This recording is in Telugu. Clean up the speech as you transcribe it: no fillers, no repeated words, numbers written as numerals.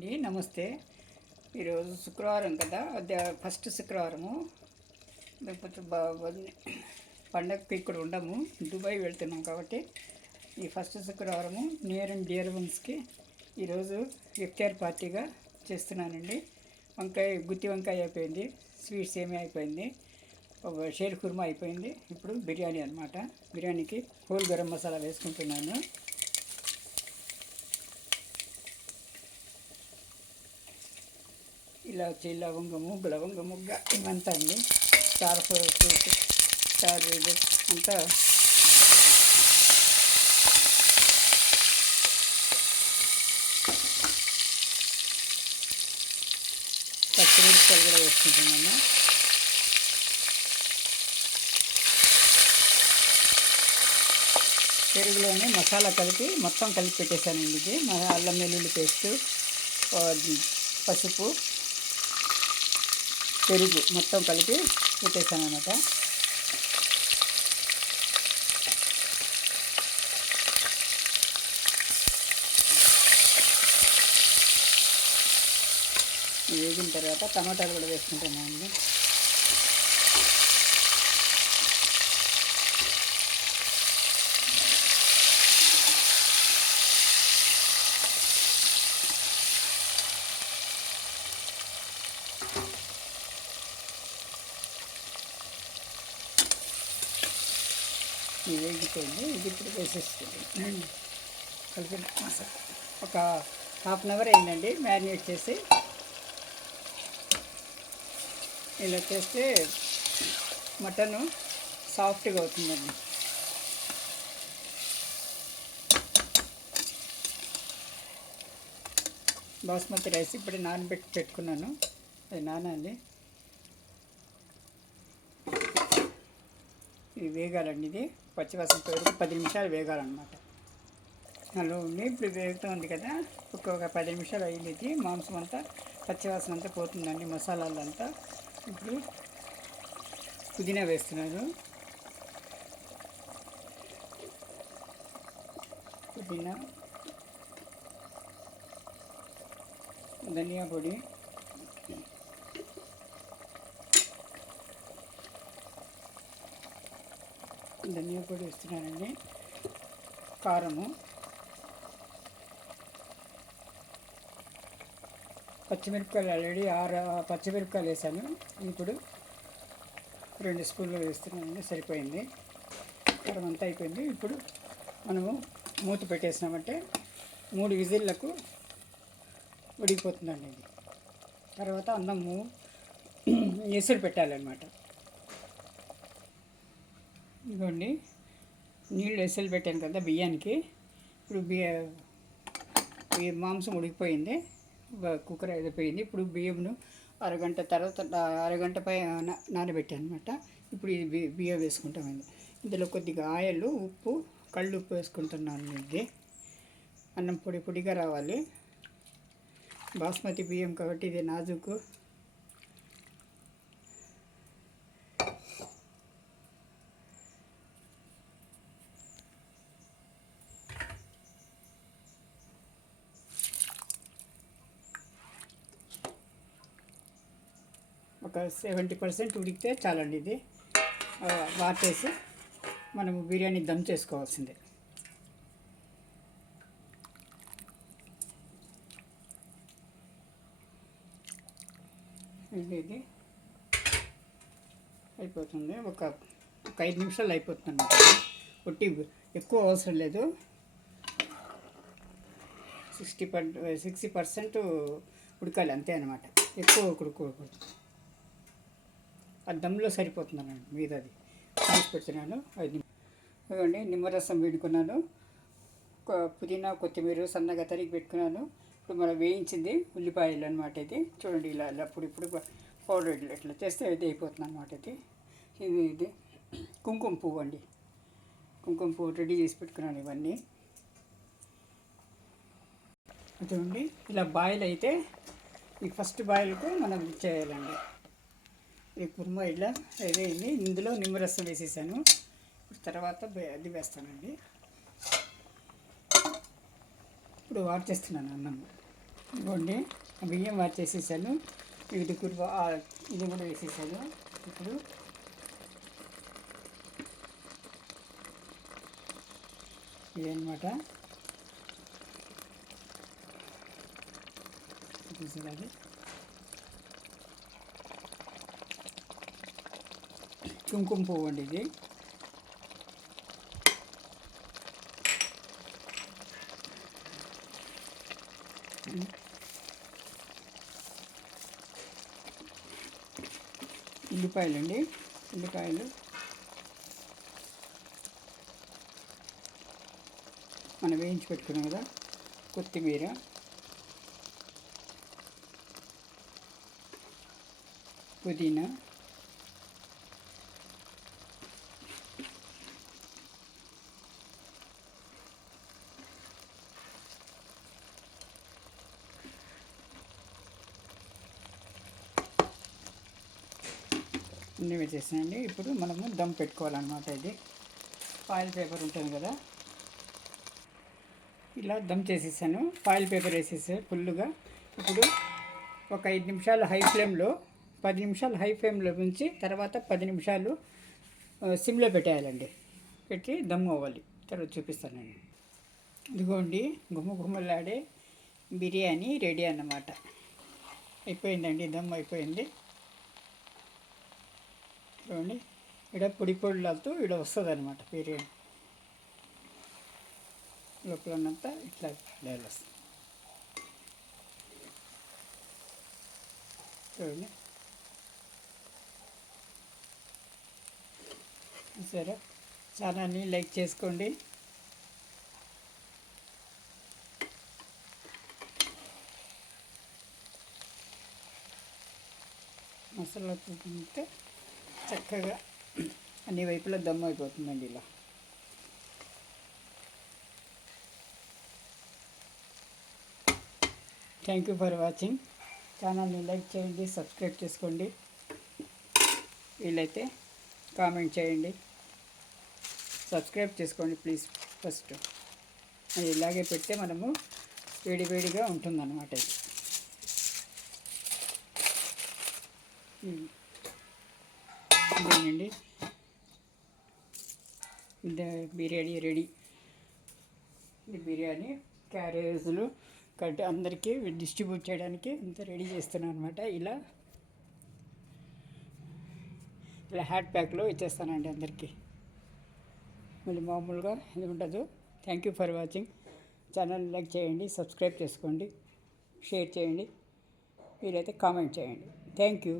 నమస్తే. ఈరోజు శుక్రవారం కదా, అదే ఫస్ట్ శుక్రవారము. లేకపోతే పండగకి ఇక్కడ ఉండము, దుబాయ్ వెళ్తున్నాం కాబట్టి ఈ ఫస్ట్ శుక్రవారము నియర్ అండ్ డియర్ వన్స్కి ఈరోజు ఇఫ్తార్ పార్టీగా చేస్తున్నానండి. గుత్తి వంకాయ అయిపోయింది, స్వీట్స్ ఏమీ అయిపోయింది, షేర్ కుర్మా అయిపోయింది. ఇప్పుడు బిర్యానీ అనమాట. బిర్యానీకి హోల్ గరం మసాలా వేసుకుంటున్నాను. ఇలాచి, లవంగము, ముగ్గ ఇవంతా అండి. స్టార్ ఫ్రూట్, స్టార్ ఇది అంతా పచ్చిమిరపకాయలు కూడా వేసుకుంటున్నాను. పెరుగులోనే మసాలా కలిపి మొత్తం కలిపి పెట్టేశానండి. ఇది అల్లం వెల్లుల్లి పేస్టు, పసుపు, పెరుగు మొత్తం కలిపి పెట్టేసాను అన్నమాట. వేగిన తర్వాత టమాటాలు కూడా వేసుకుంటున్నాను. వేగిపోయింది. ఇది ఇప్పుడు వేసేస్తుంది. కలిపి ఒక హాఫ్ అన్ అవర్ అయిందండి మ్యారినేట్ చేసి. ఇలా చేస్తే మటను సాఫ్ట్గా అవుతుందండి. బాస్మతి రైస్ ఇప్పుడు నానబెట్టి పెట్టుకున్నాను. అది నానాలి. ఇది వేగాలండి. ఇది పచ్చివాసన వరకు 10 నిమిషాలు వేగాలన్నమాట. అలా ఉండి ఇప్పుడు వేగుతుంది కదా, ఒక 10 నిమిషాలు అయ్యింది. ఇది మాంసం అంతా పచ్చివాసన అంతా పోతుందండి, మసాలాలంతా. ఇప్పుడు పుదీనా వేస్తున్నాను. పుదీనా, ధనియా పొడి, వేస్తున్నానండి. కారము, పచ్చిమిరపకాయలు ఆల్రెడీ 6 పచ్చిమిరపకాయలు వేసాను. ఇప్పుడు 2 స్పూన్లు వేస్తున్నానండి, సరిపోయింది. కారం అంతా అయిపోయింది. ఇప్పుడు మనము మూత పెట్టేసినామంటే 3 విజిల్లకు ఉడికిపోతుందండి. ఇది తర్వాత అన్నము ఎసురు పెట్టాలన్నమాట. ఇదిగోండి, నీళ్ళు ఎసలు పెట్టాను కదా బియ్యానికి. ఇప్పుడు మాంసం ఉడికిపోయింది, కుక్కర్ అయిపోయింది. ఇప్పుడు బియ్యంను అరగంట పై నానబెట్టాను అనమాట. ఇప్పుడు ఇది బియ్యం వేసుకుంటామండి. ఇందులో కొద్దిగా ఆయిల్, ఉప్పు, కళ్ళు ఉప్పు వేసుకుంటున్నాను. ఇది అన్నం పొడిగా రావాలి. బాస్మతి బియ్యం కాబట్టి ఇది నాజుకు. ఒక 70% ఉడికితే చాలండి. ఇది వాటేసి మనము బిర్యానీ దమ్ చేసుకోవాల్సిందే. ఇది అయిపోతుంది. ఒక 5 నిమిషాలు అయిపోతుంది. ఎక్కువ అవసరం లేదు. 60% ఉడకాలి అంతే అనమాట. ఎక్కువ ఉడకకూడదు. ఆ దమ్లో సరిపోతుందన్నమాట. మీద అది తీసి పెడుతున్నాను. అదండి, నిమ్మరసం వేడుకున్నాను. పుదీనా, కొత్తిమీర సన్నగా తరిగి పెట్టుకున్నాను. ఇప్పుడు మనం వేయించింది ఉల్లిపాయలు అనమాట. ఇది చూడండి, ఇలా ఇప్పుడు పౌడర్ ఇట్లా చేస్తే ఇది అయిపోతుంది అనమాట. ఇది కుంకుమ పువ్వు అండి. కుంకుమ పువ్వు రెడీ చేసి పెట్టుకున్నాను. ఇవన్నీ అదండి, ఇలా బాయిల్ అయితే ఈ ఫస్ట్ బాయిల్కు మనం చేయాలండి. ఈ కుర్మా ఇలా అయింది. ఇందులో నిమ్మరసం వేసేసాను. తర్వాత అది వేస్తానండి. ఇప్పుడు వాటర్ చేస్తున్నాను అన్నం. ఇదిగోండి బియ్యం మార్చేసేసాను. ఇది ఇది కూడా వేసేసాను. ఇప్పుడు ఇదన్నమాట చూసేదాన్ని. కుంకుమ పువ్వు అండి ఇది. ఉల్లిపాయలండి, ఉల్లిపాయలు మనం వేయించి పెట్టుకున్నాం కదా. కొత్తిమీర, పుదీనా, అన్నీ వేసేసానండి. ఇప్పుడు మనము దమ్ పెట్టుకోవాలన్నమాట. ఇది ఫాయిల్ పేపర్ ఉంటుంది కదా, ఇలా దమ్ చేసేసాను. ఫాయిల్ పేపర్ వేసేసాను ఫుల్గా. ఇప్పుడు ఒక 5 నిమిషాలు హై ఫ్లేమ్లో, 10 నిమిషాలు హై ఫ్లేమ్లో ఉంచి తర్వాత 10 నిమిషాలు సిమ్లో పెట్టేయాలండి. పెట్టి దమ్ అవ్వాలి. తర్వాత చూపిస్తానండి. ఇదిగోండి గుమ్మలాడే బిర్యానీ రెడీ అన్నమాట. అయిపోయిందండి, దమ్ అయిపోయింది. చూడండి, ఇక్కడ పొడిలాడుతూ ఇక్కడ వస్తుంది అనమాట బిర్యానీ. లోపలనంతా ఇట్లా లేయర్ వస్తుంది. చూడండి, సరే, ఛానల్ని లైక్ చేసుకోండి. మసాలా తింటే చక్కగా అన్ని వైపులా దమ్ అయిపోతుందండి. ఇలా థ్యాంక్ యూ ఫర్ వాచింగ్. ఛానల్ని లైక్ చేయండి, సబ్స్క్రైబ్ చేసుకోండి, వీలైతే కామెంట్ చేయండి. సబ్స్క్రైబ్ చేసుకోండి ప్లీజ్. ఫస్ట్ అది ఇలాగే పెడితే మనము వేడిగా ఉంటుందన్నమాట. ఇదేనండి, బిర్యానీ రెడీ. ఇది బిర్యానీ క్యారేజ్లు కట్టి అందరికీ డిస్ట్రిబ్యూట్ చేయడానికి ఇంత రెడీ చేస్తున్నాను అనమాట. ఇలా హ్యాట్ ప్యాక్లో ఇచ్చేస్తానండి అందరికీ. మళ్ళీ మామూలుగా ఇది ఉండదు. Thank you for watching. Channel like చేయండి, సబ్స్క్రైబ్ చేసుకోండి, షేర్ చేయండి, వీలైతే కామెంట్ చేయండి. Thank you.